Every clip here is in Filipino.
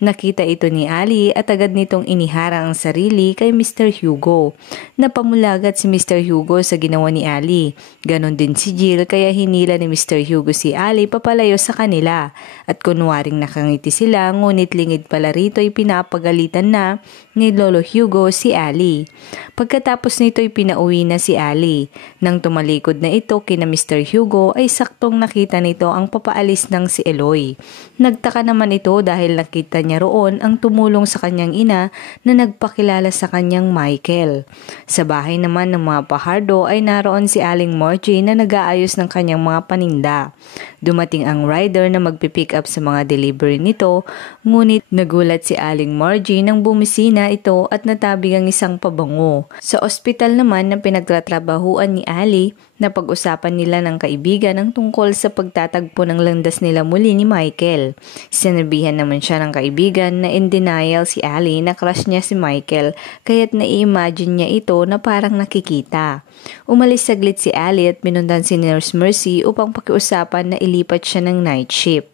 Nakita ito ni Ali at agad nitong iniharang ang sarili kay Mr. Hugo. Napamulagat si Mr. Hugo sa ginawa ni Ali. Ganon din si Jill kaya hinila ni Mr. Hugo si Ali papalayo sa kanila. At kunwaring nakangiti sila ngunit lingid pala rito ay pinapagalitan na ni Lolo Hugo si Ali. Pagkatapos nito ay pinauwi na si Ali. Nang tumalikod na ito kina Mr. Hugo ay saktong nakita nito ang papaalis ng si Eloy. Nagtaka naman ito dahil nakita niya roon ang tumulong sa kanyang ina na nagpakilala sa kanyang Michael. Sa bahay naman ng mga Pajardo ay naroon si Aling Margie na nag-aayos ng kanyang mga paninda. Dumating ang rider na magpipick up sa mga delivery nito, ngunit nagulat si Aling Margie nang bumisina ito at natabig ang isang pabango. Sa ospital naman na pinagtatrabahuan ni Ali, napag-usapan nila ng kaibigan ang tungkol sa pagtatagpo ng landas nila muli ni Michael. Sinabihan naman siya ng kaibigan na in denial si Ali na crush niya si Michael kaya't nai-imagine niya ito na parang nakikita. Umalis saglit si Ali at pinuntan si Nurse Mercy upang pakiusapan na ilipat siya ng night shift.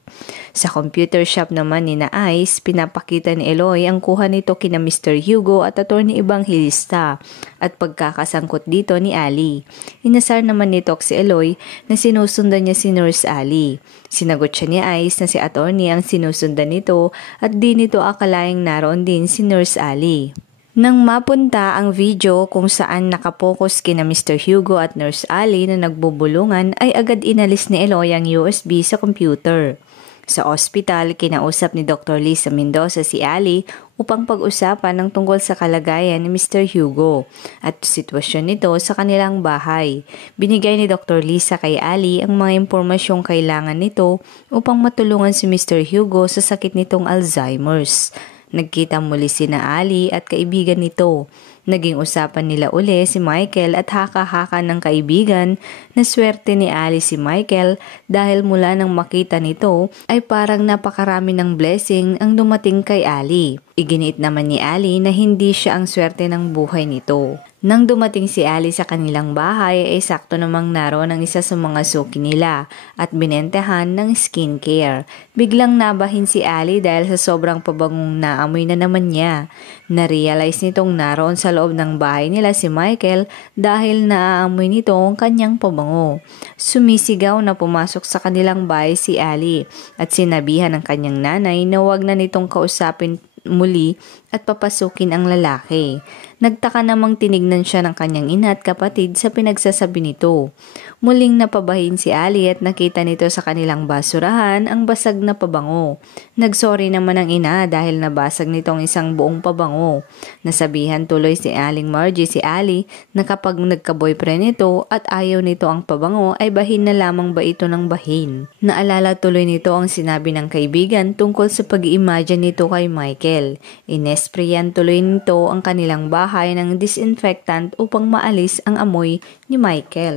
Sa computer shop naman ni na Ice, pinapakita ni Eloy ang kuha nito kina Mr. Hugo at Attorney Evangelista at pagkakasangkot dito ni Ali. Inasar naman nito si Eloy na sinusundan niya si Nurse Ali. Sinagot siya ni Ice na si Attorney ang sinusundan nito at di nito akalaing naroon din si Nurse Ali. Nang mapunta ang video kung saan nakapokus kina Mr. Hugo at Nurse Ali na nagbubulungan ay agad inalis ni Eloy ang USB sa computer. Sa ospital, kinausap ni Dr. Lisa Mendoza si Ali upang pag-usapan ng tungkol sa kalagayan ni Mr. Hugo at sitwasyon nito sa kanilang bahay. Binigay ni Dr. Lisa kay Ali ang mga impormasyong kailangan nito upang matulungan si Mr. Hugo sa sakit nitong Alzheimer's. Nagkita muli sina Ali at kaibigan nito. Naging usapan nila uli si Michael at haka-haka ng kaibigan na swerte ni Ali si Michael dahil mula nang makita nito ay parang napakarami ng blessing ang dumating kay Ali. Iginiit naman ni Ali na hindi siya ang swerte ng buhay nito. Nang dumating si Ali sa kanilang bahay ay sakto namang naroon ang isa sa mga suki nila at binentehan ng skincare. Biglang nabahin si Ali dahil sa sobrang pabangong naamoy na naman niya. Na-realize nitong naroon sa loob ng bahay nila si Michael dahil naaamoy nito ang kanyang pabango. Sumisigaw na pumasok sa kanilang bahay si Ali at sinabihan ng kanyang nanay na wag na nitong kausapin muli at papasukin ang lalaki. Nagtaka namang tinignan siya ng kanyang ina at kapatid sa pinagsasabi nito. Muling napabahin si Ali at nakita nito sa kanilang basurahan ang basag na pabango. Nagsorry naman ang ina dahil nabasag nitong isang buong pabango. Nasabihan tuloy si Aling Margie si Ali na kapag nagka-boyfriend nito at ayaw nito ang pabango ay bahin na lamang ba ito ng bahin. Naalala tuloy nito ang sinabi ng kaibigan tungkol sa pag-i-imagine nito kay Michael. Inesprayan tuloy nito ang kanilang bahay ng disinfectant upang maalis ang amoy ni Michael.